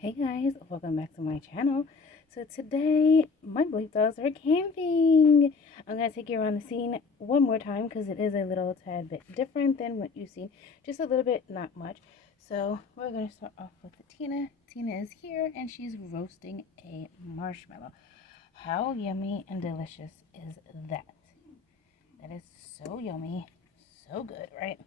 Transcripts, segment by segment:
Hey guys, welcome back to my channel. So today my Blythe dolls are camping. I'm going to take you around the scene one more time because it is a little tad bit different than what you've seen. Just a little bit, not much. So we're going to start off with Tina. Tina is here and she's roasting a marshmallow. How yummy and delicious is that? That is so yummy, so good, right?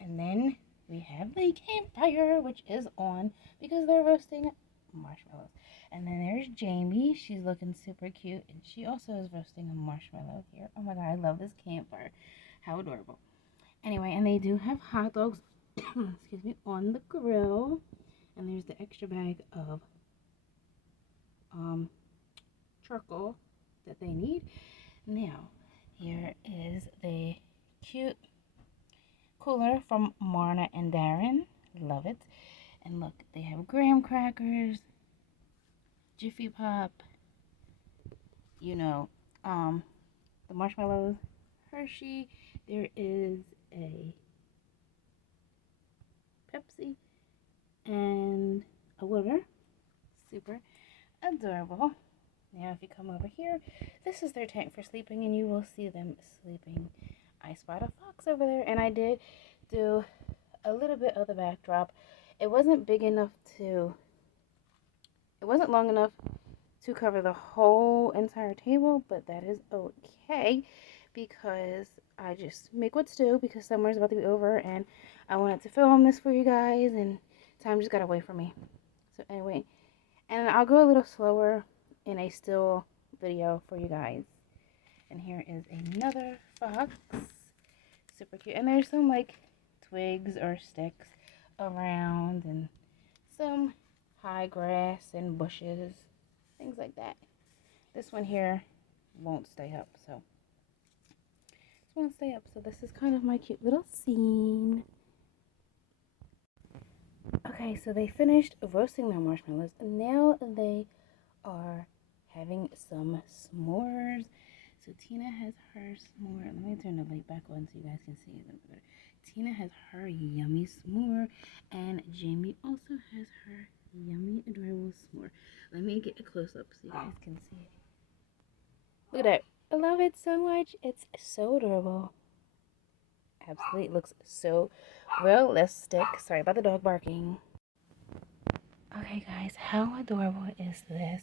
And then we have the campfire, which is on because they're roasting marshmallows. And then there's Jamie. She's looking super cute. And she also is roasting a marshmallow here. Oh my god, I love this campfire. How adorable. Anyway, and they do have hot dogs, excuse me, on the grill. And there's the extra bag of charcoal that they need. Now, here is the cute cooler from Marna and Darren. Love it. And look, they have graham crackers, Jiffy Pop, you know, the marshmallows, Hershey. There is a Pepsi and a water. Super adorable. Now if you come over here, this is their tent for sleeping and you will see them sleeping. I spot a fox over there, and I did do a little bit of the backdrop. It wasn't big enough to, it wasn't long enough to cover the whole entire table, but that is okay because I just make what's due because summer's about to be over and I wanted to film this for you guys and time just got away from me. So anyway, and I'll go a little slower in a still video for you guys. And here is another fox. Super cute. And there's some like twigs or sticks around and some high grass and bushes, things like that. This one here won't stay up, so this is kind of my cute little scene. Okay, so they finished roasting their marshmallows and now they are having some s'mores. So Tina has her s'more. Let me turn the light back on so you guys can see it. Tina has her yummy s'more and Jamie also has her yummy adorable s'more. Let me get a close up so you guys can see it. Look at that. I love it so much. It's so adorable. Absolutely. It looks so realistic. Sorry about the dog barking. Okay, guys. How adorable is this?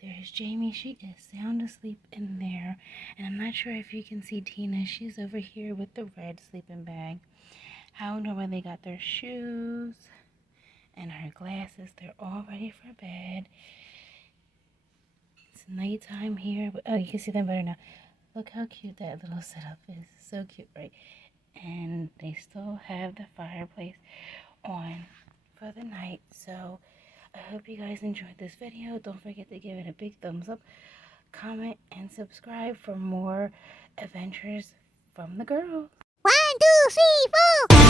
There's Jamie. She is sound asleep in there. And I'm not sure if you can see Tina. She's over here with the red sleeping bag. How adorable. They got their shoes and her glasses. They're all ready for bed. It's nighttime here. Oh, you can see them better now. Look how cute that little setup is. So cute, right? And they still have the fireplace on for the night. So I hope you guys enjoyed this video. Don't forget to give it a big thumbs up, comment, and subscribe for more adventures from the girls. 1, 2, 3, 4.